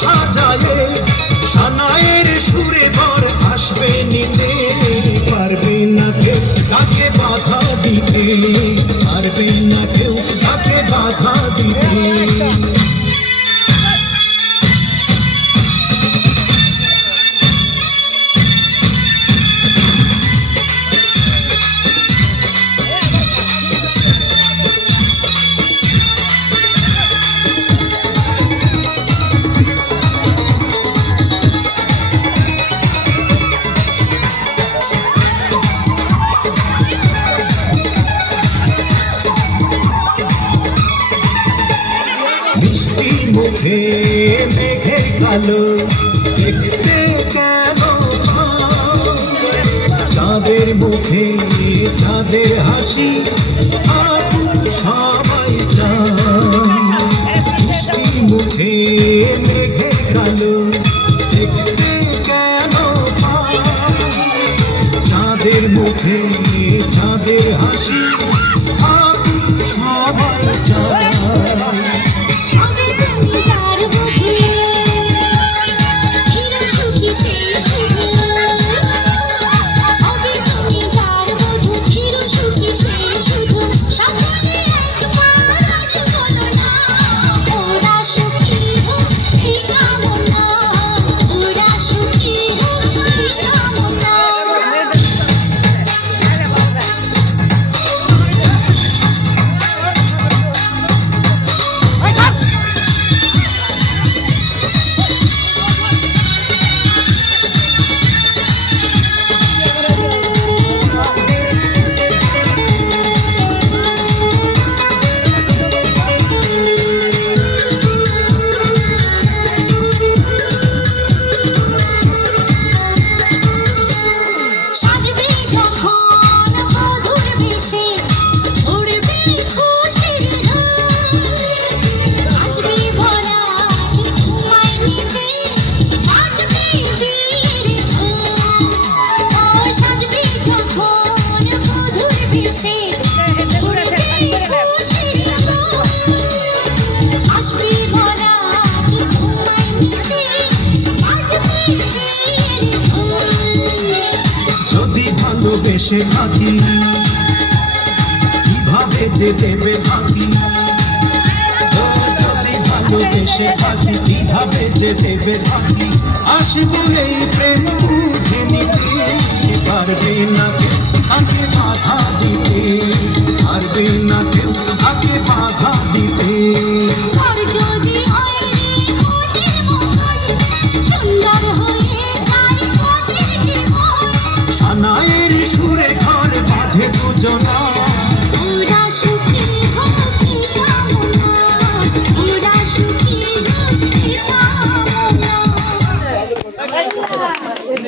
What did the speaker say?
সাজায়ে সানায়ের সুরে বর আসবে নিতে, পারবে না কেউ তাকে বাধা দিতে, পারবে না কেউ তাকে বাধা দিতে। মিষ্টি মুখে মেঘের কালো দেখতে কেন চাঁদের মুখে চাঁদের হাসি আগুন সবাই চায়। মিষ্টি মুখে মেঘের কালো দেখতে কেন চাঁদের মুখে চাঁদের হাসি আগুন সবাই চায়। ভালোবেসে থাকি কিভাবে যে দেবে ফাঁকি, যদি ভালোবেসে থাকি কিভাবে যে দেবে ফাঁকি, আসবো এই প্রেম বুঝে নিতে, পারবে না কেউ তাকে বাধা দিতে, পারবে না কেউ তাকে বাধা দিতে।